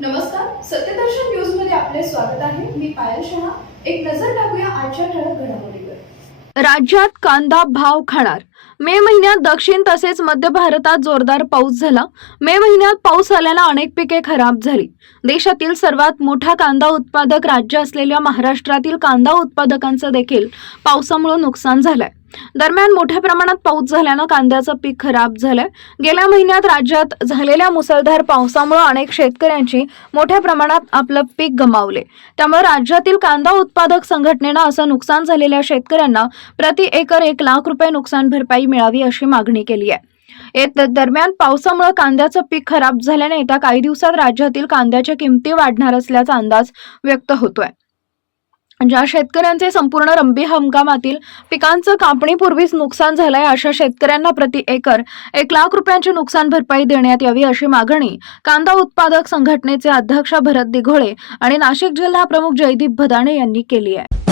नमस्कार सत्यदर्शन न्यूजमध्ये आपले स्वागत आहे. मी पायल शहा. एक नजर टाकूया आजच्या ठळक घडामोडीवर. राज्यात कांदा भाव खाणार. मे महिन्यात दक्षिण तसेच मध्य भारतात जोरदार पाऊस झाला. मे महिन्यात पाऊस आल्यानं अनेक पिके खराब झाली. देशातील सर्वात मोठा कांदा उत्पादक राज्य असलेल्या महाराष्ट्रातील कांदा उत्पादकांचं देखील पावसामुळे नुकसान झालंय. दरम्यान मोठ्या प्रमाणात पाऊस झाल्यानं कांद्याचं पीक खराब झालंय. गेल्या महिन्यात राज्यात झालेल्या मुसळधार पावसामुळे अनेक शेतकऱ्यांची मोठ्या प्रमाणात आपलं पीक गमावले. त्यामुळे राज्यातील कांदा उत्पादक संघटनेनं असं नुकसान झालेल्या शेतकऱ्यांना प्रति एकर एक लाख रुपये नुकसान भरपाई मिळावी अशी मागणी केली आहे. दरम्यान पावसामुळे कांद्याचं पीक खराब झाल्याने येत्या काही दिवसात राज्यातील कांद्याच्या किमती वाढणार असल्याचा अंदाज व्यक्त होतोय. म्हणजे ज्या शेतकऱ्यांचे संपूर्ण रंबी हंगामातील पिकांचं कापणीपूर्वीच नुकसान झालंय अशा शेतकऱ्यांना प्रति एकर एक लाख रुपयांची नुकसान भरपाई देण्यात यावी अशी मागणी कांदा उत्पादक संघटनेचे अध्यक्ष भरत दिघोळे आणि नाशिक जिल्हा प्रमुख जयदीप भदाणे यांनी केली आहे.